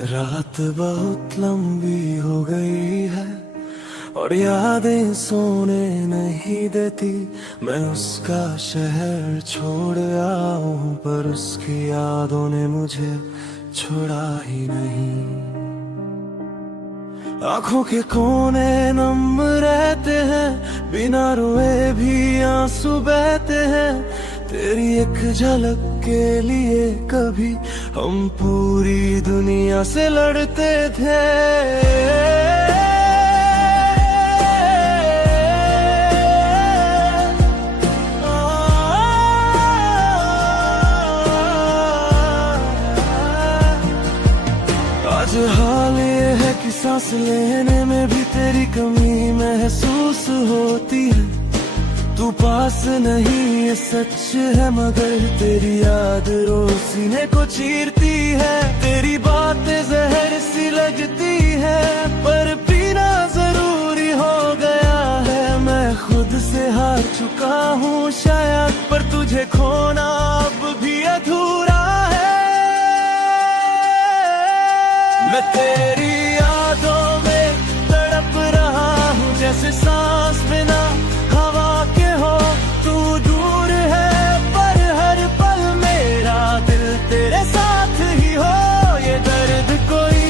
रात बहुत लंबी हो गई है और यादें सोने नहीं देती। मैं उसका शहर छोड़ आऊं पर उसकी यादों ने मुझे छोड़ा ही नहीं। आंखों के कोने नम रहते हैं, बिना रोए भी आंसू बहते हैं। तेरी एक झलक के लिए कभी हम पूरी दुनिया से लड़ते थे। आज हाल ये है कि सांस लेने में भी तेरी कमी महसूस होती है। तू पास नहीं ये सच है, मगर तेरी याद रोज सीने को चीरती है। तेरी बातें जहर सी लगती है पर पीना जरूरी हो गया है। मैं खुद से हार चुका हूँ शायद, पर तुझे खोना अब भी अधूरा है। मैं तेरी यादों में तड़प रहा हूँ, जैसे सांस बिना हवा के हो। तू दूर है पर हर पल मेरा दिल तेरे साथ ही हो। ये दर्द कोई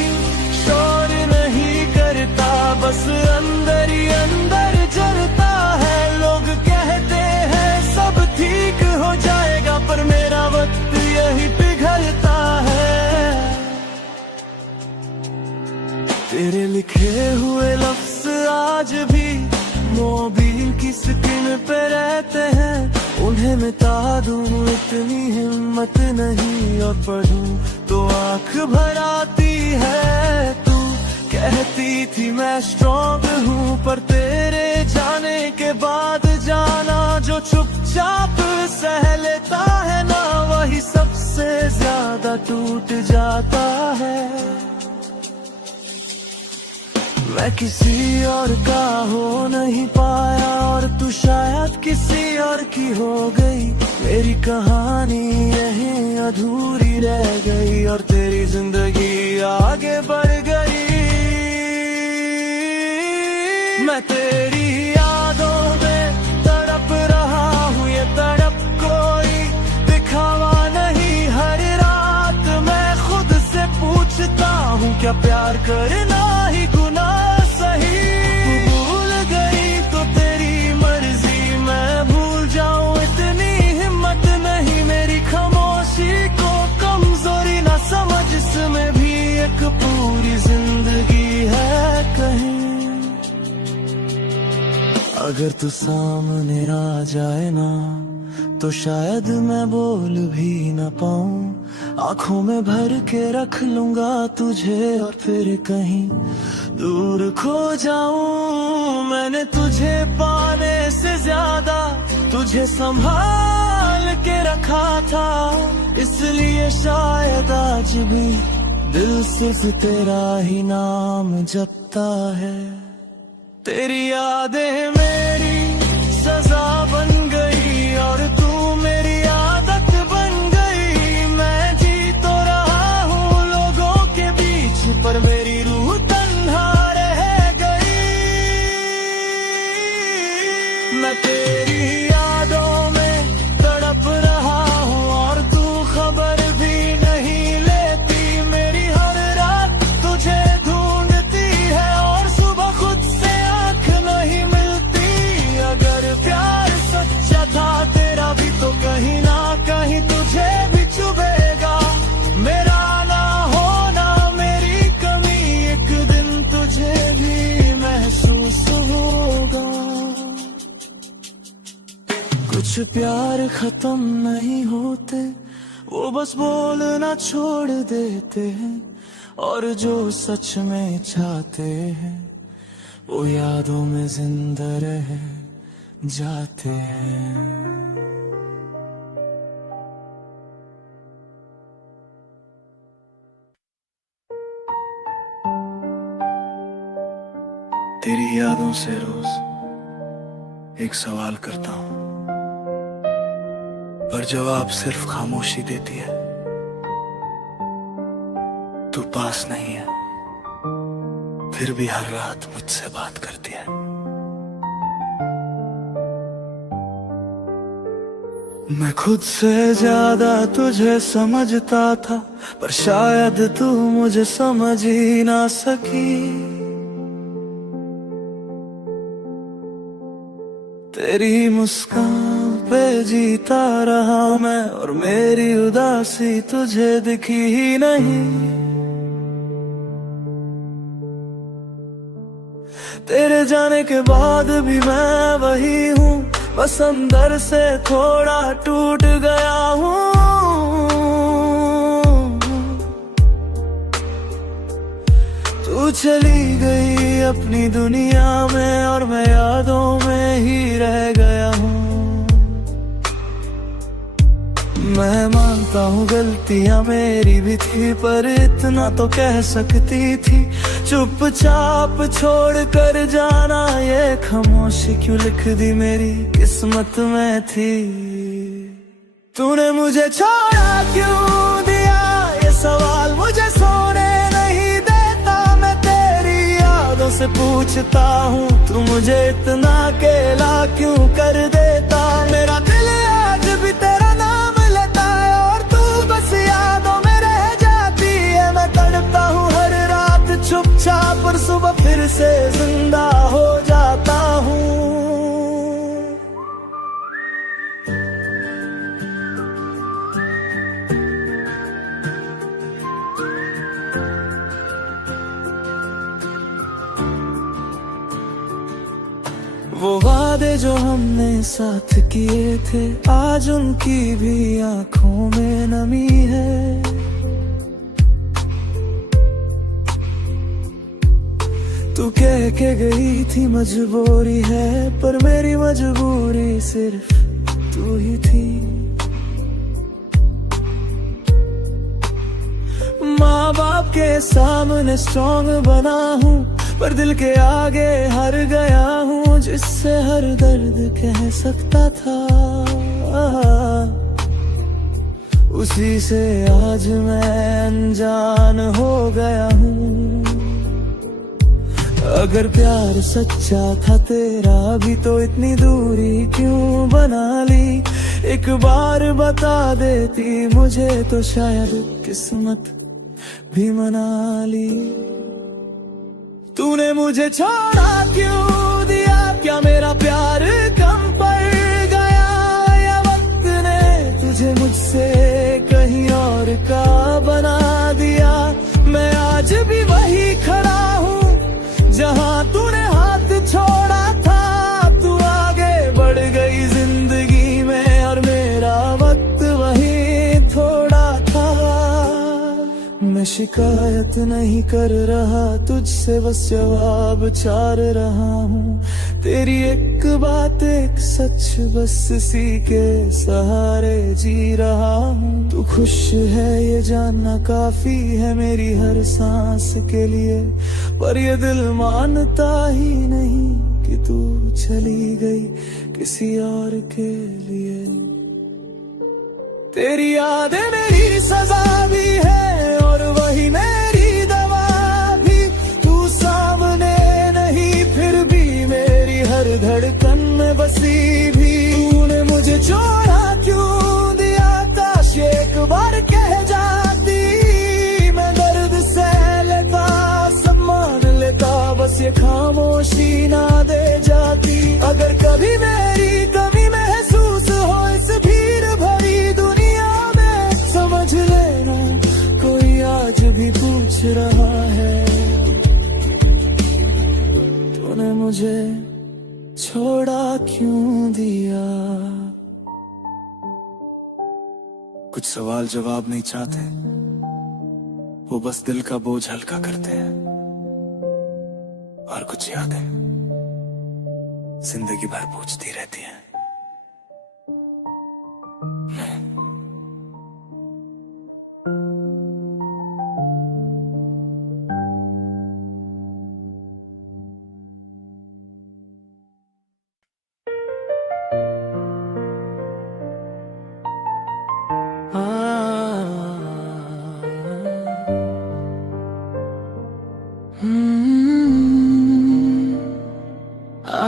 शोर नहीं करता, बस अंदर ही अंदर जलता है। लोग कहते हैं सब ठीक हो जाएगा, पर मेरा वक्त यही पिघलता है। तेरे लिखे हुए लफ्ज आज भी मोबाइल की स्क्रीन पे रहते हैं। उन्हें मिटा दूं इतनी हिम्मत नहीं, और पढ़ूं तो आंख भर आती है। तू कहती थी मैं स्ट्रॉन्ग हूँ, पर तेरे जाने के बाद जाना जो चुपचाप सह लेता है ना, वही सबसे ज्यादा टूट जाता है। मैं किसी और का हो नहीं पाया और तू शायद किसी और की हो गई। मेरी कहानी यहीं अधूरी रह गई और तेरी जिंदगी आगे बढ़ गई। मैं तेरी यादों में तड़प रहा हूँ, ये तड़प कोई दिखावा नहीं। हर रात मैं खुद से पूछता हूँ, क्या प्यार करना ही गुनाह सही। तू भूल गई तो तेरी मर्जी, मैं भूल जाऊं इतनी हिम्मत नहीं। मेरी खामोशी को कमजोरी ना समझ, इसमें भी एक पूरी जिंदगी है कहीं। अगर तू सामने आ जाए ना, तो शायद मैं बोल भी न पाऊं। आंखों में भर के रख लूंगा तुझे और फिर कहीं दूर खो जाऊं। मैंने तुझे पाने से ज्यादा तुझे संभाल के रखा था, इसलिए शायद आज भी दिल सिर्फ तेरा ही नाम जपता है। तेरी यादें मेरी सजा बन गई और तू मेरी आदत बन गई। मैं जी तो रहा हूँ लोगों के बीच, पर मेरी रूह तन्हा रह गई। मैं तेरी यादों में तड़प रहा हूँ और तू खबर भी नहीं लेती। मेरी हर रात तुझे ढूंढती है और सुबह खुद से आंख नहीं मिलती। अगर प्यार सच्चा था तेरा भी, तो कहीं ना कहीं तुझे भी चुभेगा। मेरा ना होना मेरी कमी, एक दिन तुझे भी महसूस होगा। कुछ प्यार खत्म नहीं होते, वो बस बोलना छोड़ देते हैं। और जो सच में चाहते हैं वो यादों में जिंदा रह जाते हैं। तेरी यादों से रोज एक सवाल करता हूँ, पर जवाब सिर्फ खामोशी देती है। तू पास नहीं है, फिर भी हर रात मुझसे बात करती है। मैं खुद से ज्यादा तुझे समझता था, पर शायद तू मुझे समझ ही ना सकी। तेरी मुस्कान पे जीता रहा मैं, और मेरी उदासी तुझे दिखी ही नहीं। तेरे जाने के बाद भी मैं वही हूँ, बस अंदर से थोड़ा टूट गया हूँ। तू चली गई अपनी दुनिया में, और मैं यादों में ही रह गया हूँ। मैं मानता हूँ गलतियाँ मेरी भी थी, पर इतना तो कह सकती थी। चुपचाप छोड़ कर जाना, ये खामोशी क्यों लिख दी मेरी किस्मत में थी। तूने मुझे छोड़ा क्यों दिया, ये सवाल मुझे सोने नहीं देता। मैं तेरी यादों से पूछता हूँ, तू मुझे इतना अकेला क्यों कर देता। मेरा दिल आज भी तेरा नाम लेता है, और तू बस यादों में रह जाती है। मैं तड़पता हूँ हर रात चुपचाप, और सुबह फिर से जिंदा हो जाता हूँ। वो वादे जो हमने साथ किए थे, आज उनकी भी आंखों में नमी है। तू कह के गई थी मजबूरी है, पर मेरी मजबूरी सिर्फ तू ही थी। माँ बाप के सामने स्ट्रॉन्ग बना हूँ, पर दिल के आगे हार गया हूँ। जिससे हर दर्द कह सकता था, उसी से आज मैं अनजान हो गया हूँ। अगर प्यार सच्चा था तेरा भी, तो इतनी दूरी क्यों बना ली। एक बार बता देती मुझे, तो शायद किस्मत भी मना ली। तूने मुझे छोड़ा क्यों दिया, क्या मेरा प्यार कम पड़ गया, या वक्त ने तुझे मुझसे कहीं और का बना दिया। मैं आज भी वही खड़ा हूँ जहाँ तूने हाथ छोड़ा था। तू आगे बढ़ गई जिंदगी में, और मेरा वक्त वही थोड़ा था। मैं शिकायत नहीं कर रहा तुझसे, बस जवाब चार रहा हूँ। तेरी एक बात एक सच, बस इसी के सहारे जी रहा हूँ। तू खुश है ये जानना काफी है मेरी हर सांस के लिए, पर ये दिल मानता ही नहीं कि तू चली गई किसी और के लिए। तेरी यादें मेरी सजा भी है, और वही मेरी दवा भी। तू सामने नहीं, फिर भी मेरी हर धड़कन में बसी भी। तूने मुझे छोड़ा क्यों दिया, काश एक बार कह जाती। मैं दर्द सह लेता, सब मान लेता, बस ये खामोशी ना दे जाती। अगर कभी मेरी कमी महसूस हो इस भीड़ भरी दुनिया में, समझ लेना कोई आज भी पूछ रहा है, तूने मुझे छोड़ा क्यों दिया। कुछ सवाल जवाब नहीं चाहते, वो बस दिल का बोझ हल्का करते हैं। और कुछ यादें जिंदगी भर पूछती रहती हैं।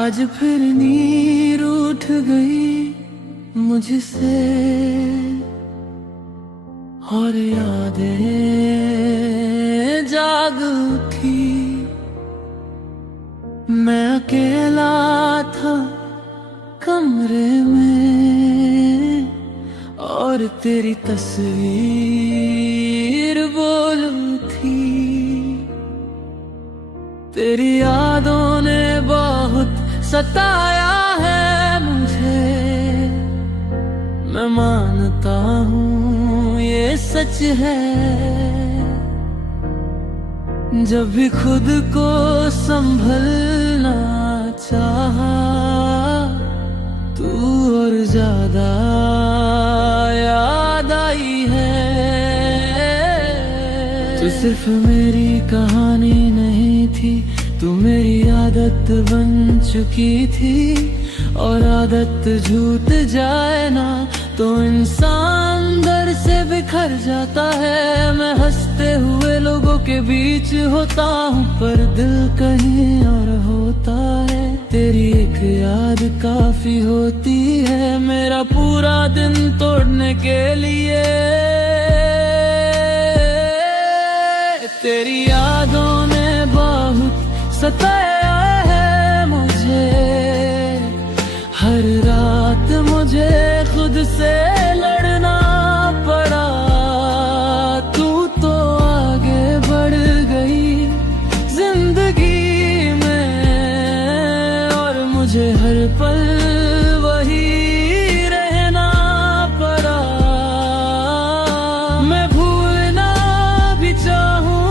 आज फिर नीर उठ गई मुझसे और यादें जाग उठी। मैं अकेला था कमरे में और तेरी तस्वीर बोल थी। तेरी यादों ने बहुत सताया है मुझे, मैं मानता हूँ ये सच है। जब भी खुद को संभलना चाहा तू और ज्यादा याद आई है। तू सिर्फ मेरी कहानी नहीं थी, तू मेरी आदत बन चुकी थी। और आदत झूठ जाए ना तो इंसान दर से बिखर जाता है। मैं हंसते हुए लोगों के बीच होता हूँ पर दिल कहीं और होता है। तेरी एक याद काफी होती है मेरा पूरा दिन तोड़ने के लिए। तेरी यादों ने बहुत सताया है मुझे, हर रात मुझे खुद से लड़ना पड़ा। तू तो आगे बढ़ गई जिंदगी में और मुझे हर पल वही रहना पड़ा। मैं भूलना भी चाहूं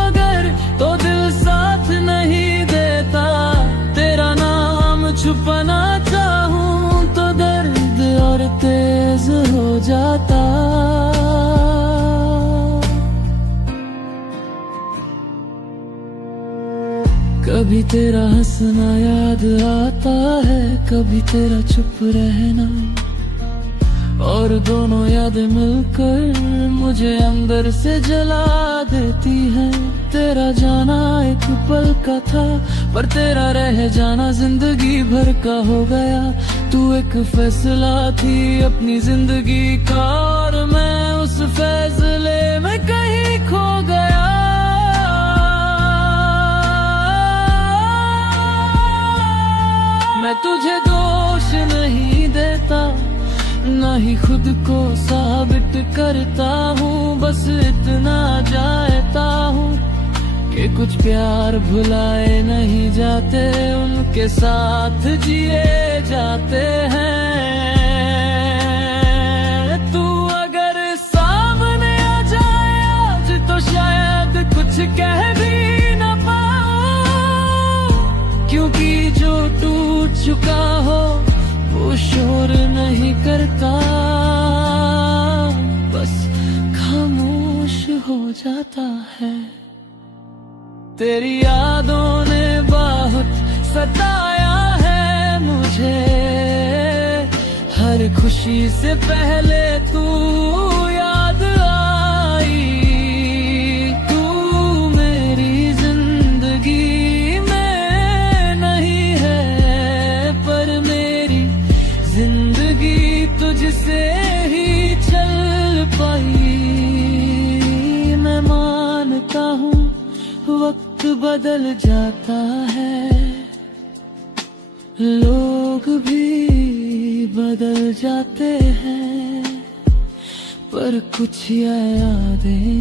अगर तो दिल साथ नहीं देता। तेरा नाम छुपाना चाहूं तो दर्द और तेज हो जाता। कभी तेरा हंसना याद आता है, कभी तेरा चुप रहना, और दोनों यादें मिलकर मुझे अंदर से जला देती है। तेरा जाना एक पल का था पर तेरा रह जाना जिंदगी भर का हो गया। तू एक फैसला थी अपनी जिंदगी का और मैं उस फैसले में कहीं खो गया। मैं तुझे दोष नहीं देता ना ही खुद को साबित करता हूँ, बस इतना जानता हूँ कि कुछ प्यार भुलाए नहीं जाते, उनके साथ जिए जाते हैं। तू अगर सामने आ जाए आज तो शायद कुछ कह भी न पाऊं, क्योंकि जो टूट चुका हो वो शोर नहीं करता, बस खामोश हो जाता है। तेरी यादों ने बहुत सताया है मुझे, हर खुशी से पहले तू याद आई। तू मेरी जिंदगी में नहीं है पर मेरी जिंदगी तुझसे ही चल पाई। मैं मानता हूँ वक्त बदल जाता है, लोग भी बदल जाते हैं, पर कुछ यादें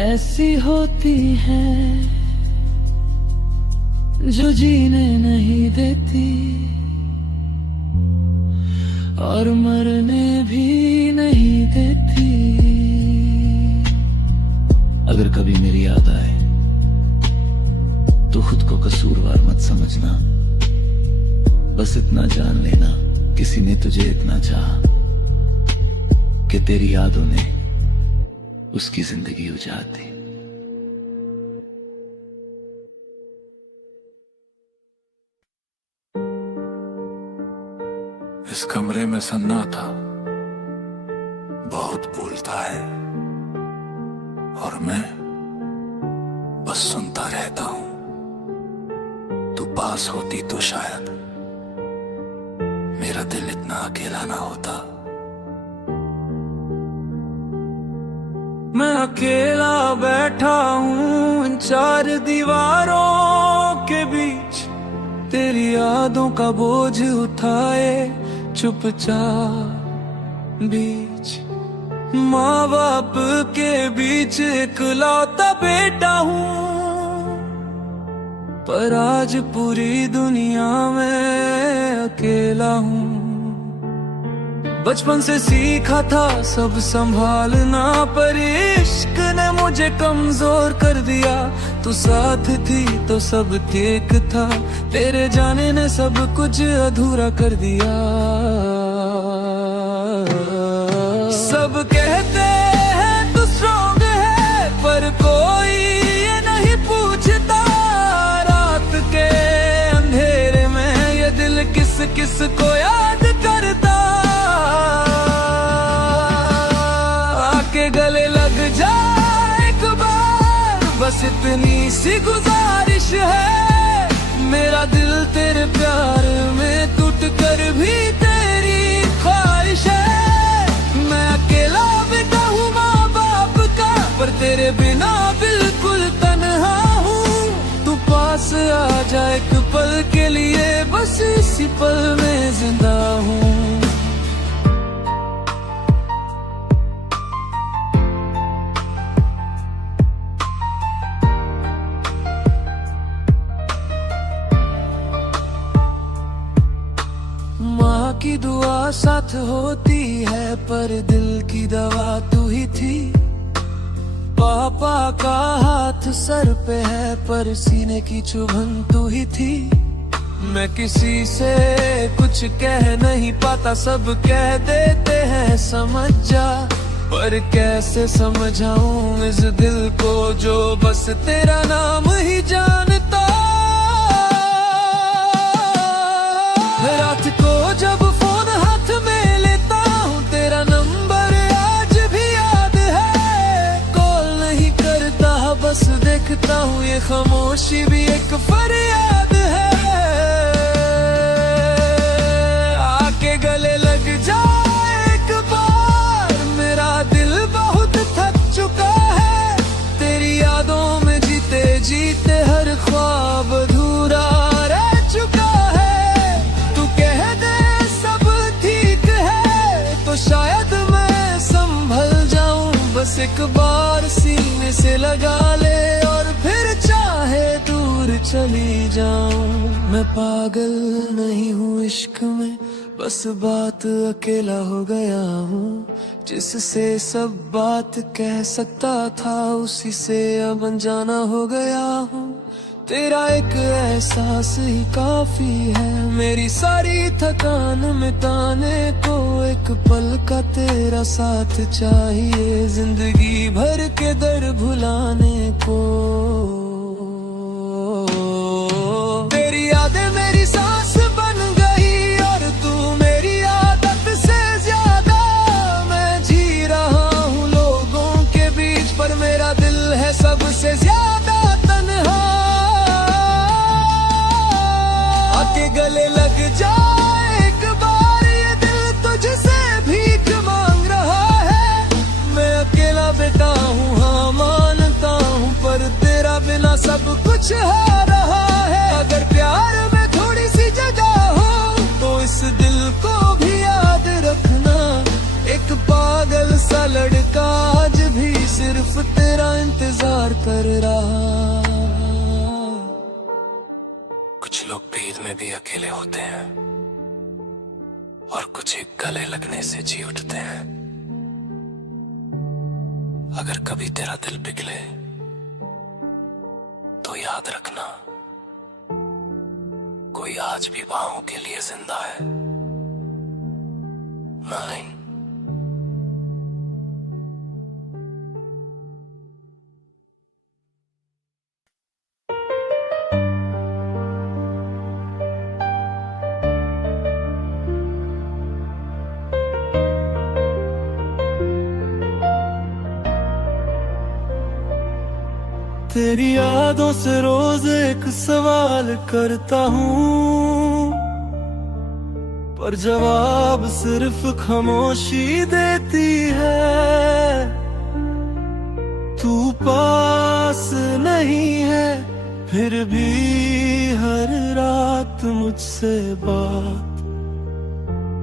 ऐसी होती हैं जो जीने नहीं देती और मरने भी नहीं देती। अगर कभी मेरी याद आए तो खुद को कसूरवार मत समझना, बस इतना जान लेना किसी ने तुझे इतना चाहा कि तेरी यादों ने उसकी जिंदगी उजाड़ दी। इस कमरे में सन्नाटा बहुत बोलता है और मैं बस सुनता रहता हूं। तू पास होती तो शायद मेरा दिल इतना अकेला ना होता। मैं अकेला बैठा हूँ इन चार दीवारों के बीच, तेरी यादों का बोझ उठाए चुपचाप बीच। माँ बाप के बीच इकलौता बेटा हूँ, पर आज पूरी दुनिया में अकेला हूँ। बचपन से सीखा था सब संभालना, पर इश्क ने मुझे कमजोर कर दिया। तू साथ थी तो सब ठीक था, तेरे जाने ने सब कुछ अधूरा कर दिया। सब कहते हैं तू स्ट्रॉन्ग है, पर कोई ये नहीं पूछता रात के अंधेरे में ये दिल किस किस को याद करता। आके गले लग जा एक बार, बस इतनी सी गुजारिश है। मेरा दिल तेरे प्यार में टूट कर भी तेरी ख्वाहिश है। मैं अकेला बेटा हूँ माँ बाप का, पर तेरे बिना बिल्कुल तन्हा हूँ। तू पास आ जा एक पल के लिए, बस इसी पल में जिंदा हूँ। माँ की दुआ साथ होती है, पर दिल की दवा तू ही थी। पापा का हाथ सर पे है, पर सीने की चुभन तू ही थी। मैं किसी से कुछ कह नहीं पाता, सब कह देते हैं समझ जा, पर कैसे समझाऊं इस दिल को जो बस तेरा नाम ही जानता। रात को जब फोन हाथ में लेता हूँ, तेरा नंबर आज भी याद है। कॉल नहीं करता बस देखता हूँ, ये खामोशी भी एक फरियाद है। आके गले लग जा एक बार, मेरा दिल बहुत थक चुका है। तेरी यादों में जीते जीते हर ख्वाब अधूरा रह चुका है। तो शायद मैं संभल जाऊं, बस एक बार सीने से लगा ले और फिर चाहे दूर चली जाऊं। मैं पागल नहीं हूँ इश्क में, बस बात अकेला हो गया हूँ। जिससे सब बात कह सकता था, उसी से अब अनजाना हो गया हूँ। तेरा एक एहसास ही काफी है, मेरी सारी थकान मिटाने को। एक पल का तेरा साथ चाहिए, जिंदगी भर के दर्द भुलाने को। तेरी यादें मेरी सांस बन गई, और तू मेरी आदत से ज्यादा। मैं जी रहा हूँ लोगों के बीच, पर मेरा दिल है सबसे ज्यादा तन्हा। आके गले लग जा एक बार, ये दिल तुझसे भीख मांग रहा है। मैं अकेला बेटा हूँ हाँ मानता हूँ, पर तेरा बिना सब कुछ है रहा है। अगर प्यार में थोड़ी सी जगह हो, तो इस दिल को भी याद रखना। एक पागल सा लड़का आज भी सिर्फ तेरा इंतजार कर रहा। कुछ लोग भीड़ में भी अकेले होते हैं, और कुछ एक गले लगने से जी उठते हैं। अगर कभी तेरा दिल पिघले तो याद रखना, कोई आज भी बाहों के लिए जिंदा है। 9 तेरी यादों से रोज एक सवाल करता हूँ, पर जवाब सिर्फ खामोशी देती है। तू पास नहीं है, फिर भी हर रात मुझसे बात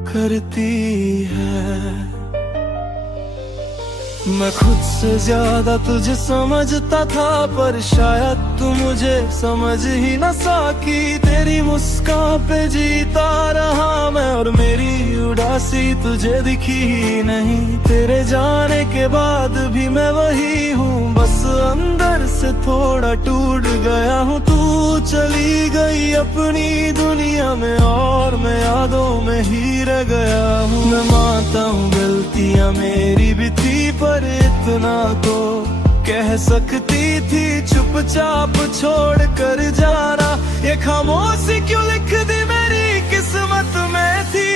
करती है। मैं खुद से ज्यादा तुझे समझता था, पर शायद तू मुझे समझ ही न सकी। तेरी मुस्कान पे जीता रहा मैं, और मेरी उदासी तुझे दिखी ही नहीं। तेरे जाने के बाद भी मैं वही हूँ, बस अंदर से थोड़ा टूट गया हूँ। तू चली गई अपनी दुनिया में, और मैं यादों में ही रह गया हूँ। मैं मानता हूँ गलतियाँ मेरी भी थी, पर इतना तो कह सकती थी। चुपचाप छोड़ कर जाना, ये खामोशी क्यों लिख दी मेरी किस्मत में थी।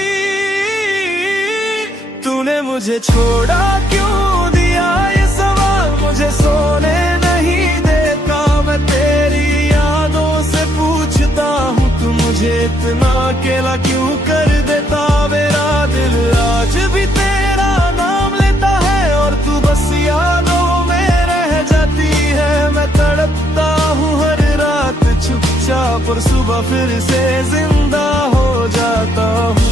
तूने मुझे छोड़ा क्यों दिया, ये सवाल मुझे सोने नहीं देता। मैं तेरी यादों से पूछता हूँ, तू मुझे इतना अकेला क्यों कर देता। मेरा दिल आज भी तेरा नाम लेता है, और तू बस यादों में रह जाती है। मैं तड़पता हूँ हर रात चुपचाप, और सुबह फिर से जिंदा हो जाता हूँ।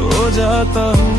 हो जाता हूँ।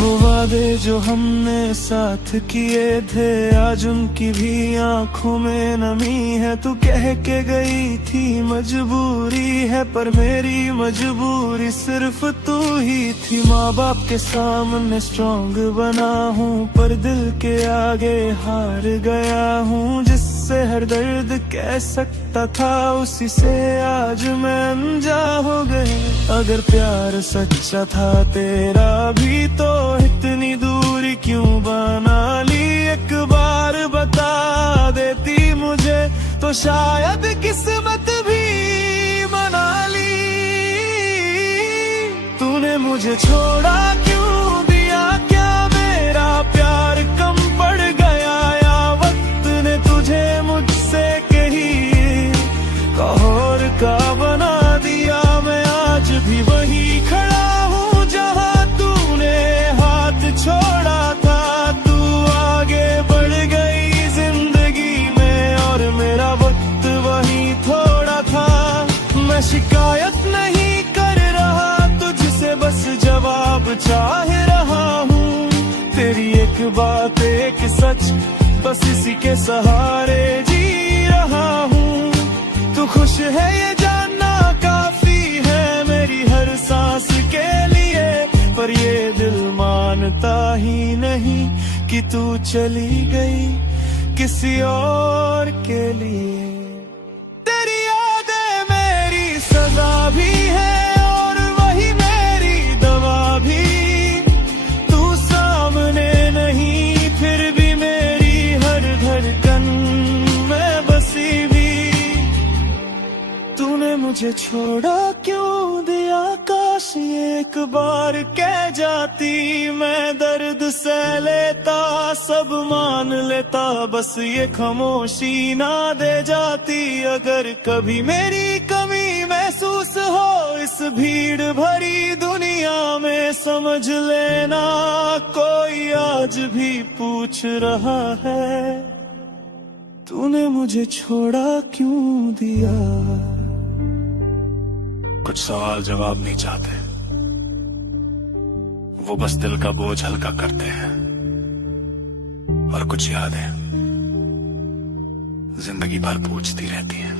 वो वादे जो हमने साथ किए थे, आज उनकी भी आंखों में नमी है। तू कह के गई थी मजबूरी है, पर मेरी मजबूरी सिर्फ तू ही थी। माँ बाप के सामने स्ट्रॉन्ग बना हूँ, पर दिल के आगे हार गया हूँ। जिससे हर दर्द कह सकता था, उसी से आज मैं अनजा हो गई। अगर प्यार सच्चा था तेरा भी, तो इतनी दूरी क्यों बना ली। एक बार बता देती मुझे, तो शायद किस्मत भी मना ली। तूने मुझे छोड़ा क्यों दिया, क्या मेरा प्यार कम पड़ गया, या वक्त ने तुझे मुझसे कही कहर का बना दिया। मैं आज भी वही खड़ा हूँ जहाँ तूने हाथ छोड़ा था। तू आगे बढ़ गई जिंदगी में, और मेरा वक्त वही थोड़ा था। मैं शिकायत नहीं कर रहा तुझसे, बस जवाब चाह रहा हूँ। तेरी एक बात एक सच, बस इसी के सहारे जी रहा हूँ। तू खुश है ये जानना काफी है मेरी हर सांस के लिए, पर ये दिल मानता ही नहीं कि तू चली गई किसी और के लिए। तेरी यादें मेरी सजा भी है, और वही मेरी दवा भी। तू सामने नहीं, फिर भी मेरी हर धड़कन में बसी भी। तूने मुझे छोड़ा क्यों दिया, काश एक बार कह जाती। मैं दर्द सह लेता, सब मान लेता, बस ये खामोशी ना दे जाती। अगर कभी मेरी कमी महसूस हो इस भीड़ भरी दुनिया में, समझ लेना कोई आज भी पूछ रहा है, तूने मुझे छोड़ा क्यों दिया। कुछ सवाल जवाब नहीं चाहते, वो बस दिल का बोझ हल्का करते हैं। और कुछ यादें जिंदगी भर पूछती रहती हैं।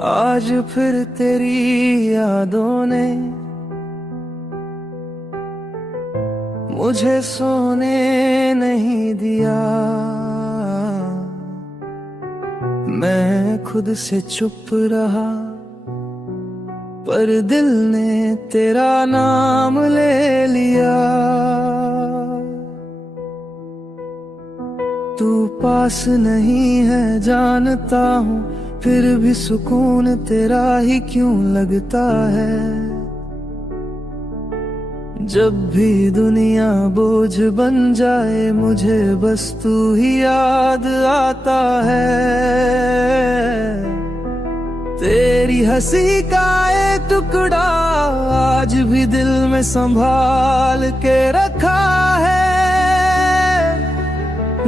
आज फिर तेरी यादों ने मुझे सोने नहीं दिया। मैं खुद से चुप रहा, पर दिल ने तेरा नाम ले लिया। तू पास नहीं है जानता हूँ, फिर भी सुकून तेरा ही क्यों लगता है। जब भी दुनिया बोझ बन जाए, मुझे बस तू ही याद आता है। तेरी हंसी का एक टुकड़ा आज भी दिल में संभाल के रखा है।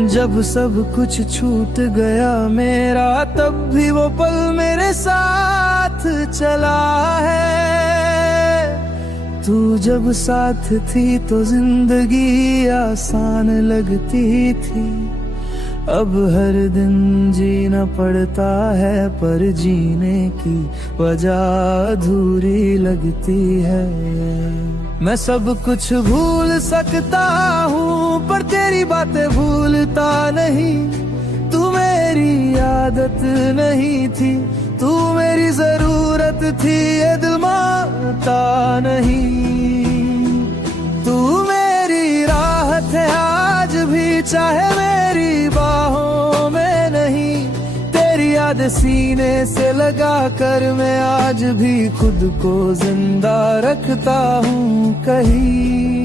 जब सब कुछ छूट गया मेरा, तब भी वो पल मेरे साथ चला है। तू जब साथ थी तो जिंदगी आसान लगती थी। अब हर दिन जीना पड़ता है, पर जीने की वजह अधूरी लगती है। मैं सब कुछ भूल सकता हूँ, पर तेरी बातें भूलता नहीं। तू मेरी आदत नहीं थी, तू मेरी जरूरत थी, ये दिल मानता नहीं। तू मेरी राहत है आज भी, चाहे मेरी बाहों में नहीं। तेरी याद सीने से लगा कर मैं आज भी खुद को जिंदा रखता हूँ कहीं।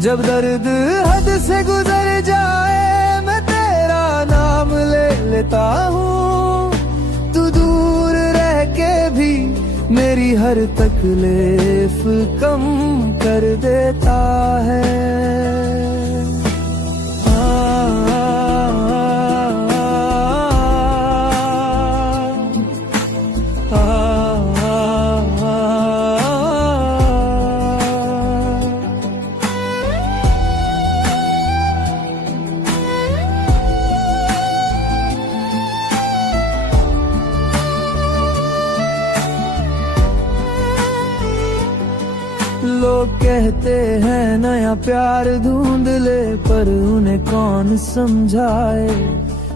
जब दर्द हद से गुजर जाए, मैं तेरा नाम ले लेता हूँ। तू दूर रह के भी मेरी हर तकलीफ कम कर देता है। लोग कहते हैं नया प्यार ढूंढ ले, पर उन्हें कौन समझाए।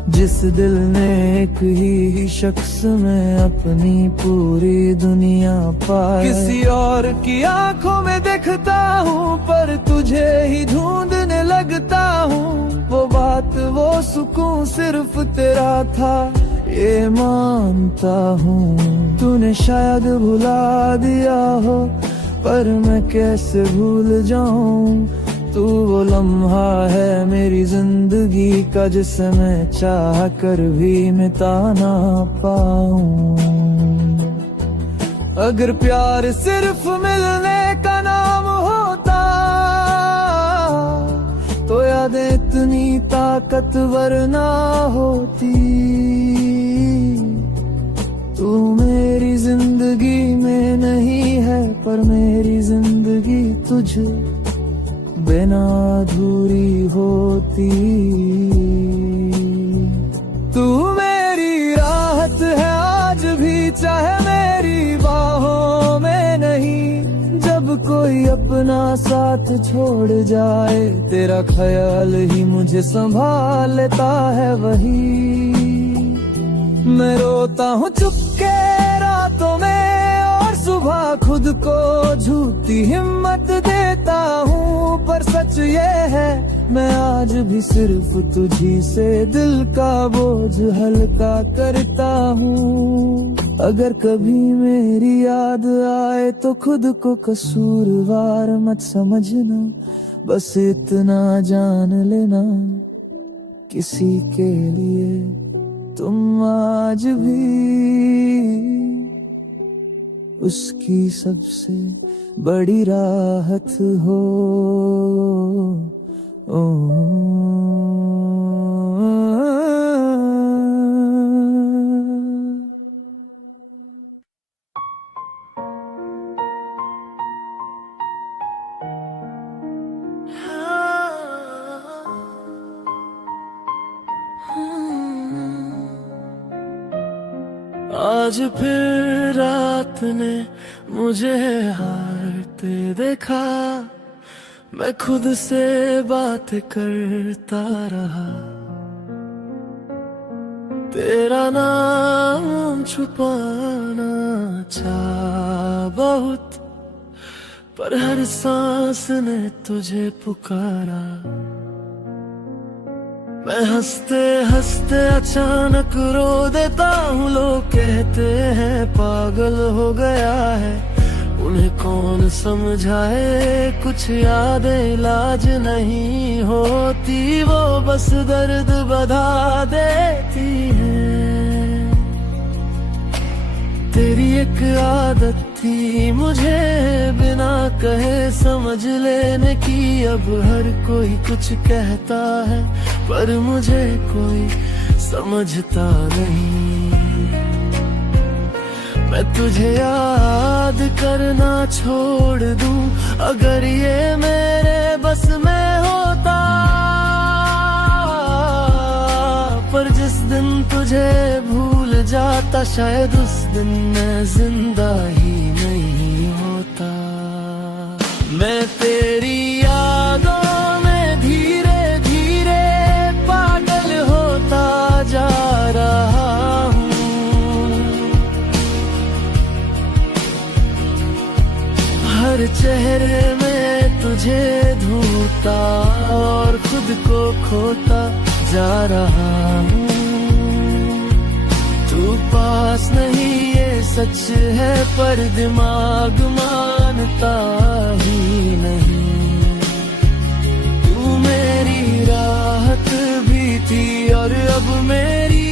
जिस दिल ने एक ही शख्स में अपनी पूरी दुनिया पाए। किसी और की आंखों में देखता हूँ, पर तुझे ही ढूंढने लगता हूँ। वो बात वो सुकून सिर्फ तेरा था, ये मानता हूँ। तूने शायद भुला दिया हो, पर मैं कैसे भूल जाऊं। तू वो लम्हा है मेरी जिंदगी का, जिसे मैं चाह कर भी मिटा ना पाऊं। अगर प्यार सिर्फ मिलने का नाम होता, तो यादें इतनी ताकतवर ना होती। तू मेरी जिंदगी में नहीं है, पर मेरी जिंदगी तुझ बिना अधूरी होती। तू मेरी राहत है आज भी, चाहे मेरी बाहों में नहीं। जब कोई अपना साथ छोड़ जाए, तेरा ख्याल ही मुझे संभाल लेता है वही। मैं रोता हूँ चुपके रातों में, और सुबह खुद को झूठी हिम्मत देता हूँ। पर सच ये है, मैं आज भी सिर्फ तुझी से दिल का बोझ हल्का करता हूँ। अगर कभी मेरी याद आए, तो खुद को कसूरवार मत समझना। बस इतना जान लेना, किसी के लिए तुम आज भी उसकी सबसे बड़ी राहत हो। आज फिर रात ने मुझे हारते देखा, मैं खुद से बात करता रहा, तेरा नाम छुपाना चाहा बहुत, पर हर सांस ने तुझे पुकारा। मैं हंसते हंसते अचानक रो देता हूँ, लोग कहते हैं पागल हो गया है। उन्हें कौन समझाए, कुछ यादें इलाज नहीं होती, वो बस दर्द बढ़ा देती है। तेरी एक आदत थी मुझे बिना कहे समझ लेने की, अब हर कोई कुछ कहता है पर मुझे कोई समझता नहीं। मैं तुझे याद करना छोड़ दूं, अगर ये मेरे बस में होता, पर जिस दिन तुझे भूल जाता, शायद उस दिन मैं जिंदा ही नहीं होता। मैं तेरी यादों में धीरे धीरे पागल होता जा रहा हूँ। हर चेहरे में तुझे ढूंढता और खुद को खोता जा रहा हूँ। तू पास नहीं ये सच है, पर दिमाग मानता ही नहीं। तू मेरी राहत भी थी और अब मेरी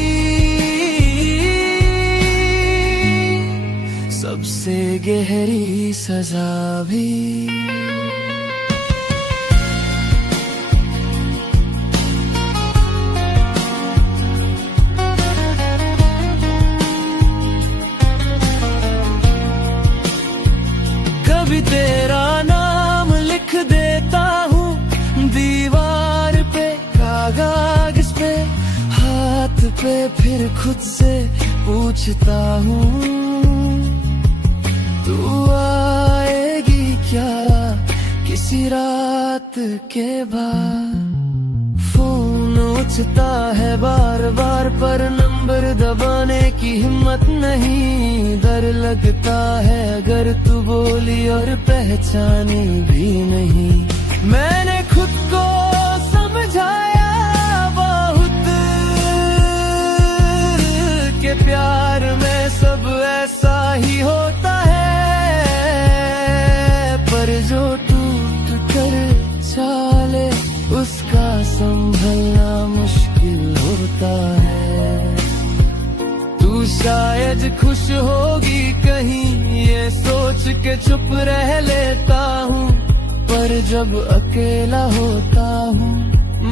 सबसे गहरी सजा भी। कभी तेरा नाम लिख देता हूँ दीवार पे, कागज पे, हाथ पे, फिर खुद से पूछता हूँ तू आएगी क्या किसी रात के बाद। फोन उठता है बार बार पर नंबर दबाने की हिम्मत नहीं। डर लगता है अगर तू बोली और पहचानी भी नहीं। मैंने खुद को समझाया बहुत के प्यार में सब ऐसा ही होता है, पर जो टूट कर चाले उसका संभलना मुश्किल होता है। तू शायद खुश होगी कहीं ये सोच के चुप रह लेता हूँ, पर जब अकेला होता हूँ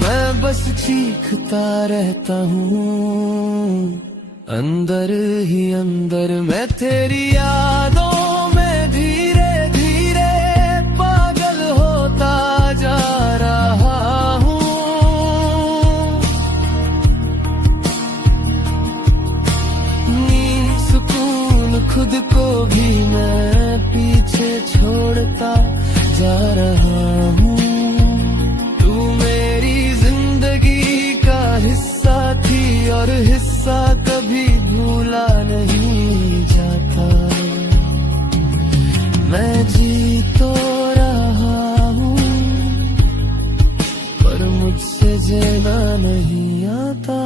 मैं बस चीखता रहता हूँ अंदर ही अंदर। मैं तेरी यादों में धीरे धीरे पागल होता जा रहा हूँ। नींद सुकून खुद को भी मैं पीछे छोड़ता जा रहा हूँ। तू मेरी जिंदगी का हिस्सा थी और हिस्सा कभी भूला नहीं जाता। मैं जी तो रहा हूँ पर मुझसे जीना नहीं आता।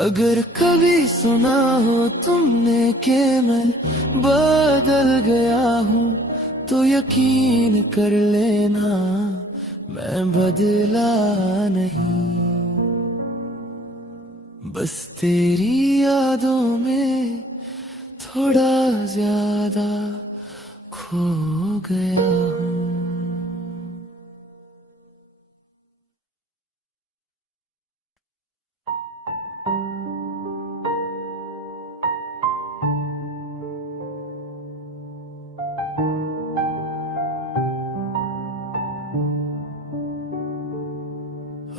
अगर कभी सुना हो तुमने कि मैं बदल गया हूँ तो यकीन कर लेना मैं बदला नहीं। बस तेरी यादों में थोड़ा ज्यादा खो गया हूँ।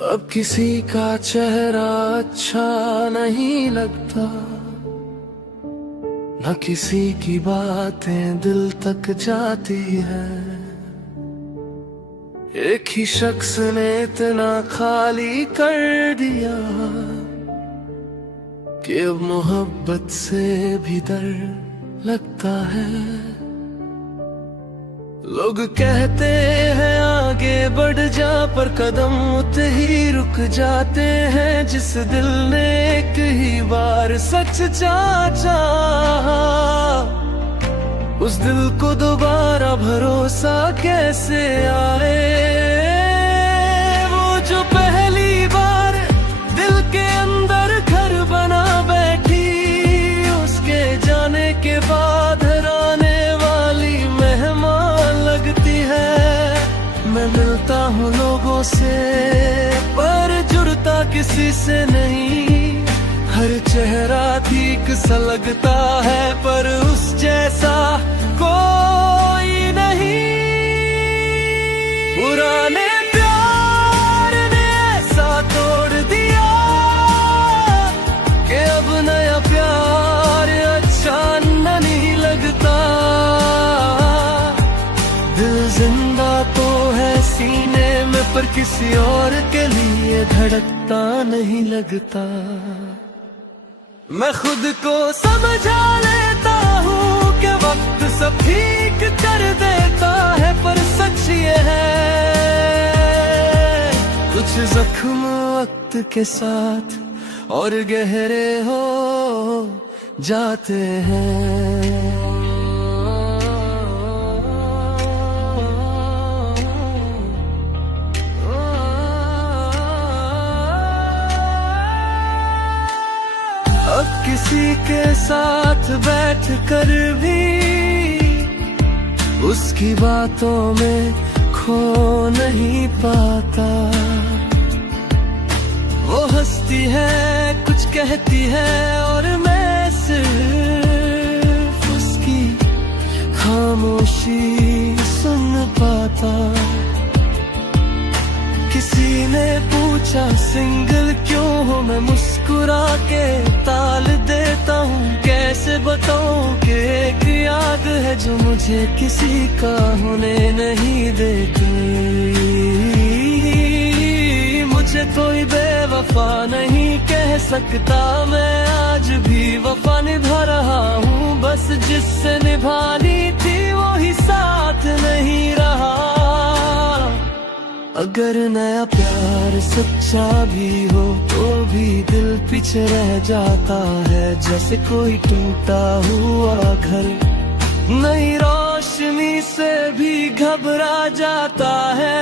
अब किसी का चेहरा अच्छा नहीं लगता, न किसी की बातें दिल तक जाती है। एक ही शख्स ने इतना खाली कर दिया कि अब मोहब्बत से भी डर लगता है। लोग कहते हैं आगे बढ़ जा, पर कदम उतने ही रुक जाते हैं। जिस दिल ने एक ही बार सच चाहा, उस दिल को दोबारा भरोसा कैसे आए। वो जो पहली बार दिल के अंदर घर बना बैठी, उसके जाने के बाद हराने वाली मेहमान लगती है। मैं मिलता हूँ लोगों से पर जुड़ता किसी से नहीं। हर चेहरा ठीक सा लगता है पर उस जैसा कोई नहीं। पुराने प्यार ने ऐसा तोड़ दिया कि अब नया प्यार अच्छा नहीं लगता। दिल जिंदा तो है सीने में, पर किसी और के लिए धड़कता नहीं लगता। मैं खुद को समझा लेता हूँ कि वक्त सब ठीक कर देता है, पर सच ये है कुछ जख्म वक्त के साथ और गहरे हो जाते हैं। अब किसी के साथ बैठ कर भी उसकी बातों में खो नहीं पाता। वो हंसती है, कुछ कहती है और मैं सिर्फ उसकी खामोशी सुन पाता। किसी ने पूछा सिंगल क्यों हो, मैं मुस्कुरा के ताल देता हूँ। कैसे बताऊँ कि एक याद है जो मुझे किसी का होने नहीं देती। मुझे कोई बेवफा नहीं कह सकता, मैं आज भी वफा निभा रहा हूँ। बस जिससे निभानी थी वो ही साथ नहीं रहा। अगर नया प्यार सच्चा भी हो तो भी दिल पीछे रह जाता है, जैसे कोई टूटा हुआ घर नई रोशनी से भी घबरा जाता है।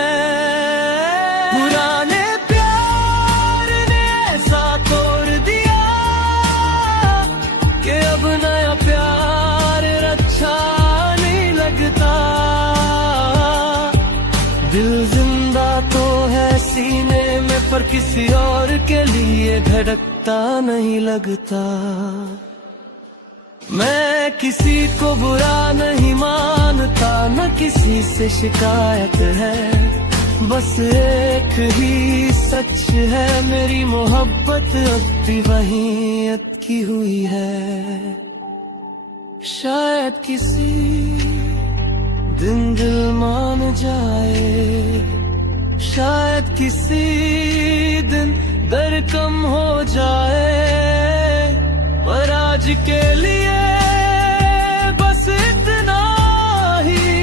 पुराने प्यार ने ऐसा तोड़ दिया कि अब नया प्यार अच्छा नहीं लगता। दिल जिंदा तो है सीने में, पर किसी और के लिए धड़कता नहीं लगता। मैं किसी को बुरा नहीं मानता, न किसी से शिकायत है। बस एक ही सच है, मेरी मोहब्बत अब भी वहीं अटकी हुई है। शायद किसी दिन दिल मान जाए, शायद किसी दिन दर्द कम हो जाए, पर आज के लिए बस इतना ही।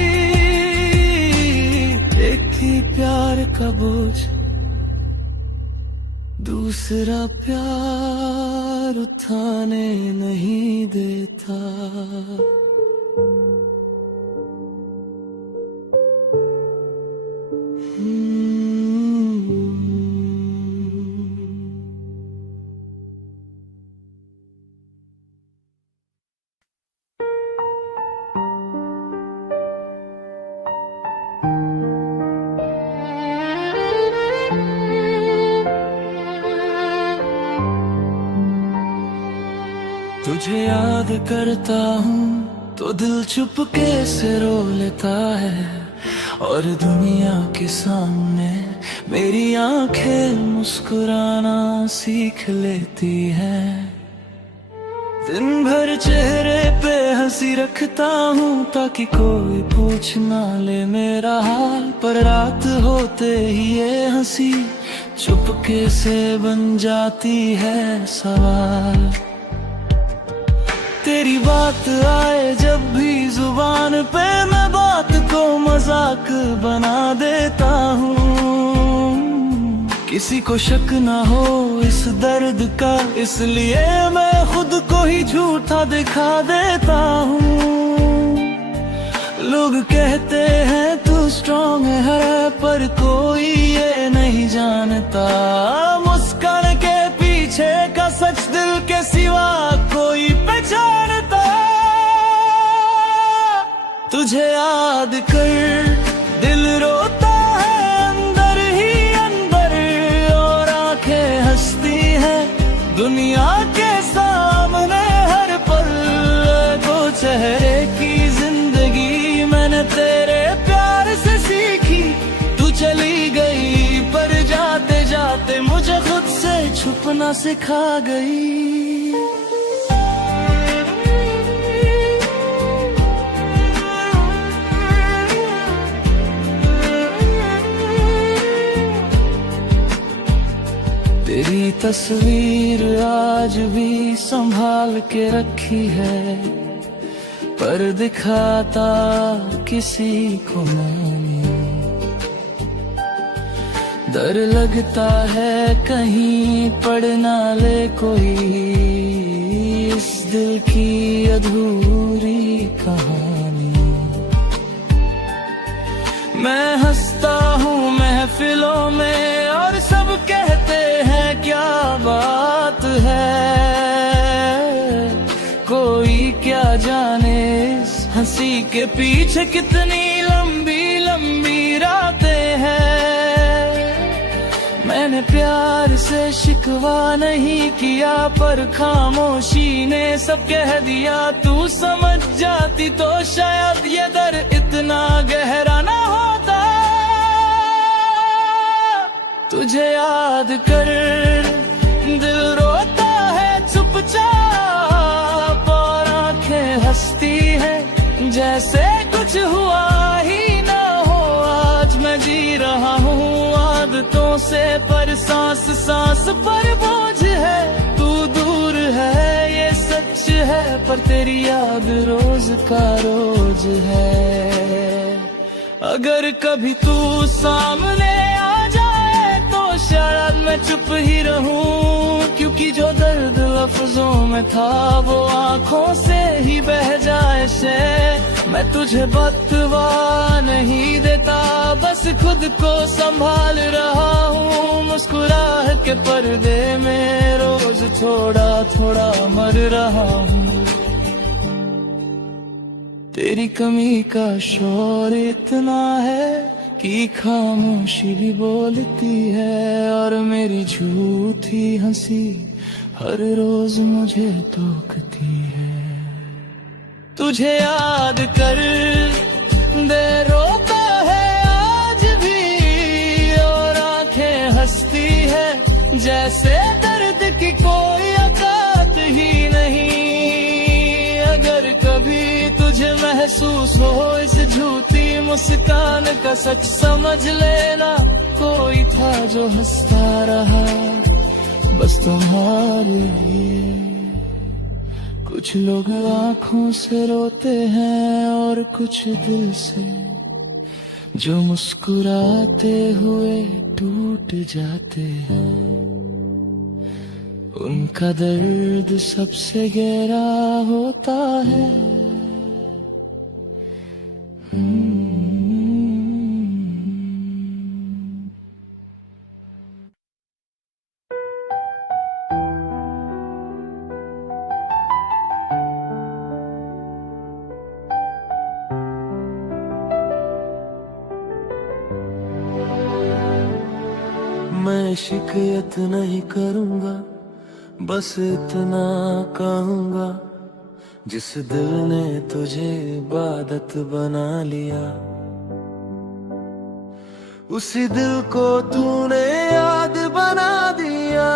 एक ही प्यार का बोझ दूसरा प्यार उठाने नहीं देता। तुझे याद करता हूँ तो दिल चुपके से रो लेता है, और दुनिया के सामने मेरी आंखें मुस्कुराना सीख लेती है। दिन भर चेहरे पे हंसी रखता हूँ ताकि कोई पूछ ना ले मेरा हाल, पर रात होते ही ये हंसी चुपके से बन जाती है सवाल। तेरी बात आए जब भी जुबान पे, मैं बात को मजाक बना देता हूँ। किसी को शक ना हो इस दर्द का, इसलिए मैं खुद को ही झूठा दिखा देता हूँ। लोग कहते हैं तू स्ट्रॉन्ग है, पर कोई ये नहीं जानता मुस्कान के पीछे का सच दिल के सिवा कोई पहचानता। तुझे याद कर दिल रोता है अंदर ही अंदर, और आंखें हंसती हैं दुनिया के सामने हर पल। दो चेहरे की जिंदगी मैंने तेरे प्यार से सीखी, तू चली गई पर जाते जाते मुझे खुद से छुपना सिखा गई। तेरी तस्वीर आज भी संभाल के रखी है, पर दिखाता किसी को नहीं। डर लगता है कहीं पढ़ ना ले कोई इस दिल की अधूरी कहानी। मैं हंसता हूँ महफिलों में और सब कहते हैं क्या बात है, कोई क्या जाने इस हंसी के पीछे कितनी लंबी लंबी रातें हैं। मैंने प्यार से शिकवा नहीं किया, पर खामोशी ने सब कह दिया। तू समझ जाती तो शायद ये दर्द इतना गहरा ना होता। तुझे याद कर दिल रोता है चुपचाप, और आंखें हंसती हैं जैसे कुछ हुआ ही ना हो। आज मैं जी रहा हूँ आदतों से, पर सांस सांस पर बोझ है। तू दूर है ये सच है, पर तेरी याद रोज का रोज है। अगर कभी तू सामने आ जाए तो शायद मैं चुप ही रहूं, क्योंकि जो दर्द लफ्जों में था वो आंखों से ही बह जाए से। मैं तुझे बतवा नहीं देता, बस खुद को संभाल रहा हूँ। मुस्कुराहट के पर्दे में रोज थोड़ा थोड़ा मर रहा हूँ। तेरी कमी का शोर इतना है कि खामोशी भी बोलती है, और मेरी झूठी हंसी हर रोज मुझे टोकती है। तुझे याद कर दे रोता है आज भी, और आंखें हंसती है जैसे दर्द की कोई औकात ही नहीं। अगर कभी तुझे महसूस हो इस झूठी मुस्कान का सच, समझ लेना कोई था जो हंसता रहा बस तुम्हारे लिए। कुछ लोग आंखों से रोते हैं और कुछ दिल से, जो मुस्कुराते हुए टूट जाते हैं। उनका दर्द सबसे गहरा होता है। मैं शिकायत नहीं करूंगा, बस इतना कहूंगा, जिस दिल ने तुझे इबादत बना लिया, उसी दिल को तूने याद बना दिया।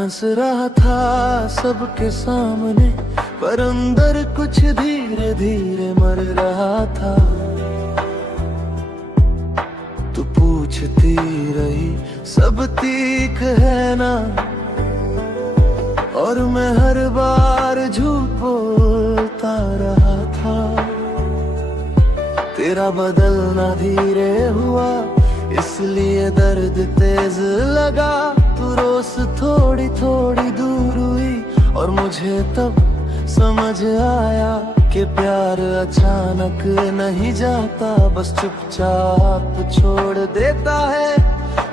हंस रहा था सबके सामने, पर अंदर कुछ धीरे धीरे मर रहा था। तू पूछती रही सब ठीक है ना, और मैं हर बार झूठ बोलता रहा था। तेरा बदलना धीरे हुआ, इसलिए दर्द तेज लगा। तू रोज थोड़ी थोड़ी दूर हुई, और मुझे तब समझ आया कि प्यार अचानक नहीं जाता, बस चुपचाप छोड़ देता है।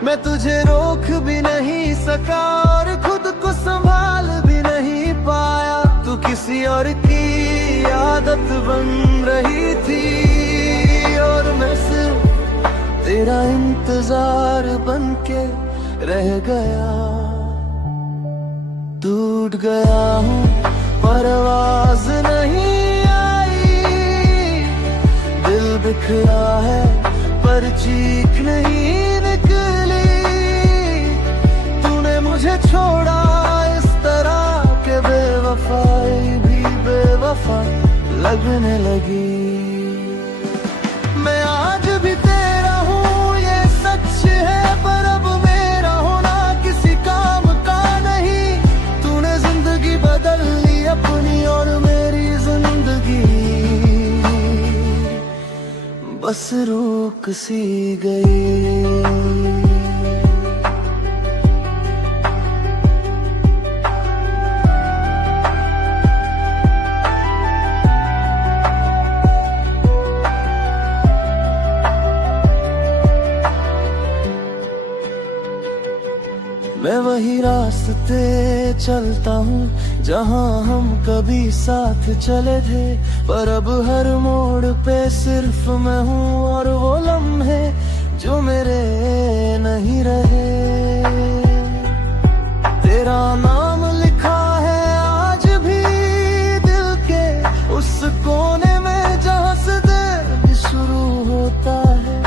मैं तुझे रोक भी नहीं सका और खुद को संभाल भी नहीं पाया। तू किसी और की आदत बन रही थी, और मैं सिर्फ तेरा इंतजार बनके रह गया। टूट गया हूँ पर आवाज नहीं आई, दिल बिखरा है पर चीख नहीं निकली। तूने मुझे छोड़ा इस तरह के बेवफाई भी बेवफा लगने लगी। मैं आज भी तेरा हूँ ये सच है, पर अब मेरा होना किसी काम का नहीं। तूने जिंदगी बदल ली अपनी, और मेरी जिंदगी बस रुक सी गई। मैं वही रास्ते चलता हूँ जहाँ हम कभी साथ चले थे, पर अब हर मोड़ पे सिर्फ मैं हूँ और वो लम्हे जो मेरे नहीं रहे। तेरा नाम लिखा है आज भी दिल के उस कोने में, जहाँ से दर्द शुरू होता है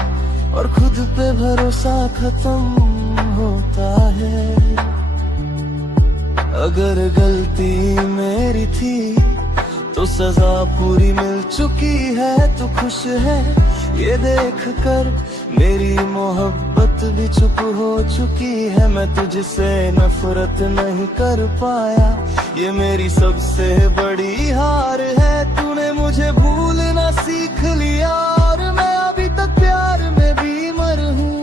और खुद पे भरोसा खत्म होता है। अगर गलती मेरी थी तो सजा पूरी मिल चुकी है। तू खुश है ये देख कर, मेरी मोहब्बत भी चुप हो चुकी है। मैं तुझसे नफरत नहीं कर पाया, ये मेरी सबसे बड़ी हार है। तूने मुझे भूलना सीख लिया, और मैं अभी तक प्यार में बीमार हूँ।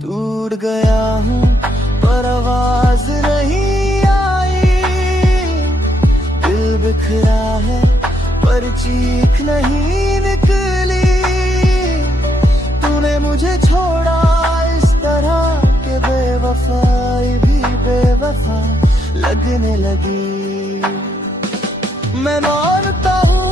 टूट गया हूँ पर आवाज नहीं आई, दिल बिखरा है पर चीख नहीं निकली। तूने मुझे छोड़ा इस तरह के बेवफाई भी बेवफा लगने लगी। मैं मानता हूँ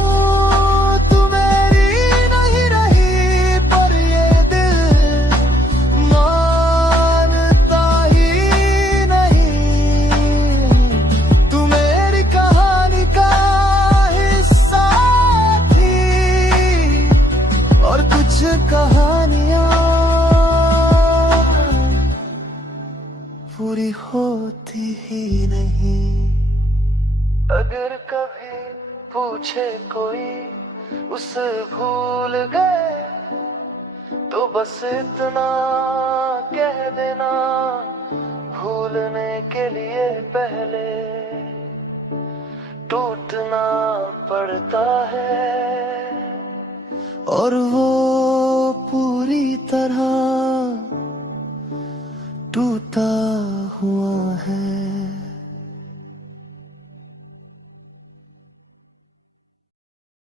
कहानियां पूरी होती ही नहीं। अगर कभी पूछे कोई उसे भूल गए, तो बस इतना कह देना, भूलने के लिए पहले टूटना पड़ता है। और वो पूरी तरह टूटा हुआ है।